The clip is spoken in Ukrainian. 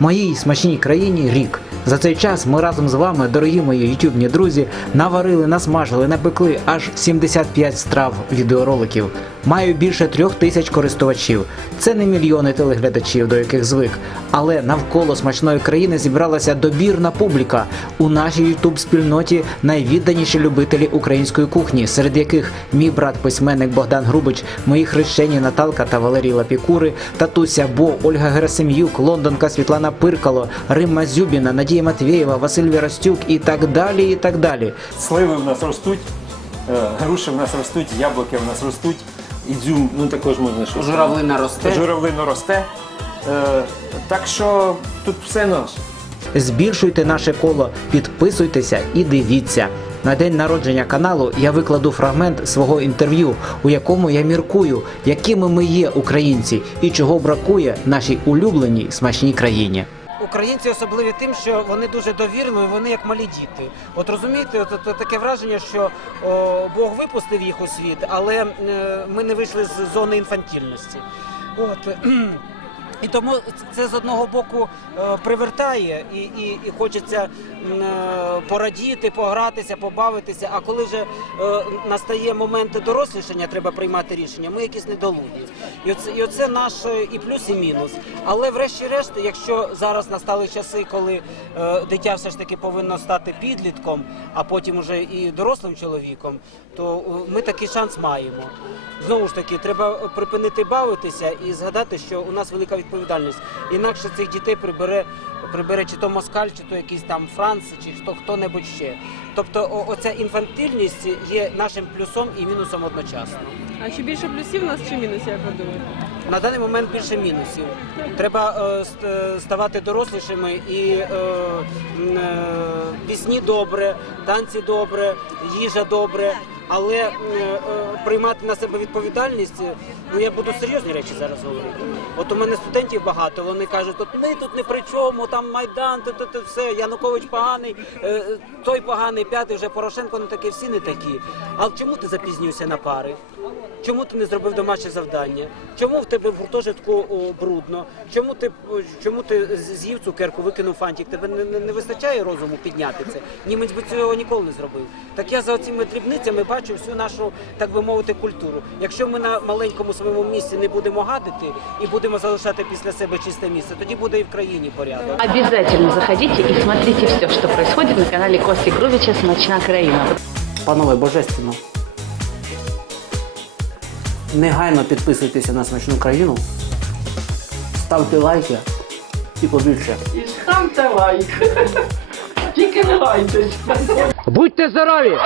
Моїй смачній країні рік. За цей час ми разом з вами, дорогі мої ютубні друзі, наварили, насмажили, напекли аж 75 страв відеороликів. Маю більше трьох тисяч користувачів. Це не мільйони телеглядачів, до яких звик. Але навколо смачної країни зібралася добірна публіка. У нашій ютуб спільноті найвідданіші любителі української кухні, серед яких мій брат письменник Богдан Грубич, мої хрещені Наталка та Валерій Лапікури, татуся Бо, Ольга Герасим'юк, Лондонка Світлана Пиркало, Римма Зюбіна, Надія Матвєєва, Василь Вірастюк і так далі. І так далі. Сливи в нас ростуть, е, груші в нас ростуть, яблуки в нас ростуть, ідзюм, ну також можна щось. Журавлина росте. Журавлино росте. Е, Так що тут все наше. Збільшуйте наше коло, підписуйтеся і дивіться. На день народження каналу я викладу фрагмент свого інтерв'ю, у якому я міркую, якими ми є українці і чого бракує нашій улюбленій смачній країні. Українці особливі тим, що вони дуже довірливі, вони як малі діти. От розумієте, от, от таке враження, що о, Бог випустив їх у світ, але е, ми не вийшли з зони інфантільності. От. І тому це з одного боку е, привертає і, і, і хочеться е, порадіти, погратися, побавитися. А коли вже е, настає момент дорослішання, треба приймати рішення, ми якісь недолугі. І оце, і оце наш і плюс, і мінус. Але врешті-решт, якщо зараз настали часи, коли дитя все ж таки повинно стати підлітком, а потім уже і дорослим чоловіком, то ми такий шанс маємо. Знову ж таки, треба припинити бавитися і згадати, що у нас велика відповідальність. Інакше цих дітей прибере, прибере чи то москаль, чи то якийсь там Франц, чи хто хто-небудь ще. Тобто, оця інфантильність є нашим плюсом і мінусом одночасно. А чи більше плюсів у нас чи мінусів, як ви думаєте? На даний момент більше мінусів. Треба е, е, ставати дорослішими і е, е, пісні добре, танці добре, їжа добре. Але е, е, приймати на себе відповідальність, е, ну я буду серйозні речі зараз говорити. От у мене студентів багато, вони кажуть, от ми тут не при чому, там майдан, все, Янукович поганий, той поганий, п'ятий вже Порошенко не такий, всі не такі. А чому ти запізнюєшся на пари? Чому ти не зробив домашнє завдання? Чому в тебе в гуртожитку брудно? Чому ти чому ти з'їв цукерку, викинув фантик? Тебе не, вистачає розуму підняти це? Німець би цього ніколи не зробив. Так я за цими дрібницями бачу всю нашу, так би мовити, культуру. Якщо ми на маленькому своєму місці не будемо гадити і будемо залишати після себе чисте місце, тоді буде і в країні порядок. Обязательно заходите и смотрите все, что происходит на канале Кости Грувича «Смачна країна». Панове, божественно. Негайно підписуйтеся на смачну країну, ставте лайки і побільше. І ставте лайк. Тільки не гайтесь. Будьте здорові!